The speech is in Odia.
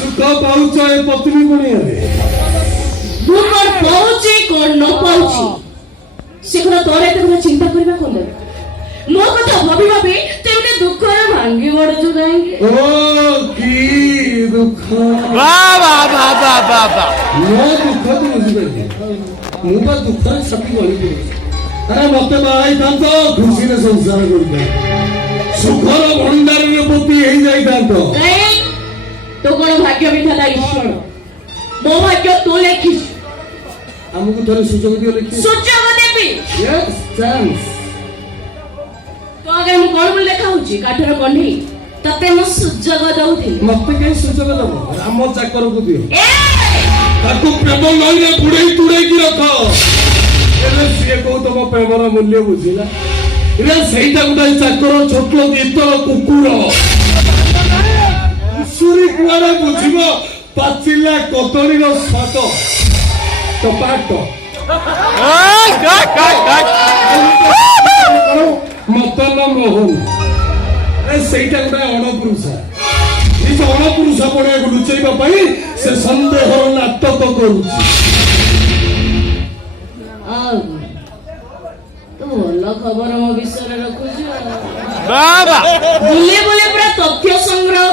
सुख पाउछ ए पत्नी पुणियारे ମୁଁ କଣ ପାଉଛି କଣ ନ ପାଉଛି ସେଗୁଡ଼ା ତୋର ଏତେ କଥା ଚିନ୍ତା କରିବା କଲେ ମୋ କଥା ଭାବି ଭାବି ତେମେ ଦୁଃଖରେ ଭାଙ୍ଗି ପଡୁଛୁ କାହିଁକି ओ की दुख वाह वाह वाह वाह वाह वाह ମୋ ଦୁଃଖ ତୁ ବୁଝିପାରିଲି ମୁଁ ବା ଦୁଃଖରେ ଛାତି ଗଳି ପଡୁଛି ଆରେ ମତେ ବାହାଇଥାନ୍ତ ଖୁସିରେ ସଂସାର କରିଥାନ୍ତ ସୁଖର ଭଣ୍ଡାରରେ ପୋତି ହେଇଯାଇଥାନ୍ତ କାହିଁ ତୁ କଣ ଭାଗ୍ୟ ବିଧାତା ଈଶ୍ୱର ମୋ ଭାଗ୍ୟ ତୁ ଲେଖିଛୁ ଆମକୁ ଥରେ ସୁଯୋଗ ଦିଅ ଲେଖି ସୁଯୋଗ ଦେବି ୟେସ୍ ଚାନ୍ସ ତୋ ଆଗରେ ମୁଁ କଣ ବୋଲି ଲେଖା ହଉଛି କାଠର କଣ୍ଢେଇ ତତେ ମୁଁ ସୁଯୋଗ ଦଉଥିଲି ମତେ କାହିଁ ସୁଯୋଗ ଦବ ରାମ ଚାକରକୁ ଦିଅ ଏ ତାକୁ ପ୍ରେମ ନଈରେ ବୁଡେଇ ତୁଡେଇକି ରଖ ଏବେ ସିଏ କୋଉ ତମ ପ୍ରେମର ମୂଲ୍ୟ ବୁଝିଲା ଏବେ ସେଇଟା ଗୋଟେ ଚାକର ଛୋଟ ଗୀତର କୁକୁର ସୁରୀ କୁଆଡେ ବୁଝିବ ପାଚିଲା କଦଳୀର ସ୍ୱାଦ ଟପାଟ ମତନ ମୋହନ ସେଇଟା ଗୋଟେ ଅଣପୁରୁଷା ନିଜ ଅଣପୁରୁଷା ପଡ଼ିଆକୁ ଲୁଚେଇବା ପାଇଁ ସେ ସନ୍ଦେହର ନାଟକ କରୁଛି ତୁ ଭଲ ଖବର ମୋ ବିଷୟରେ ରଖୁଛୁ वाह वाह ବୁଲି ବୁଲି ପୁରା ତଥ୍ୟ ସଂଗ୍ରହ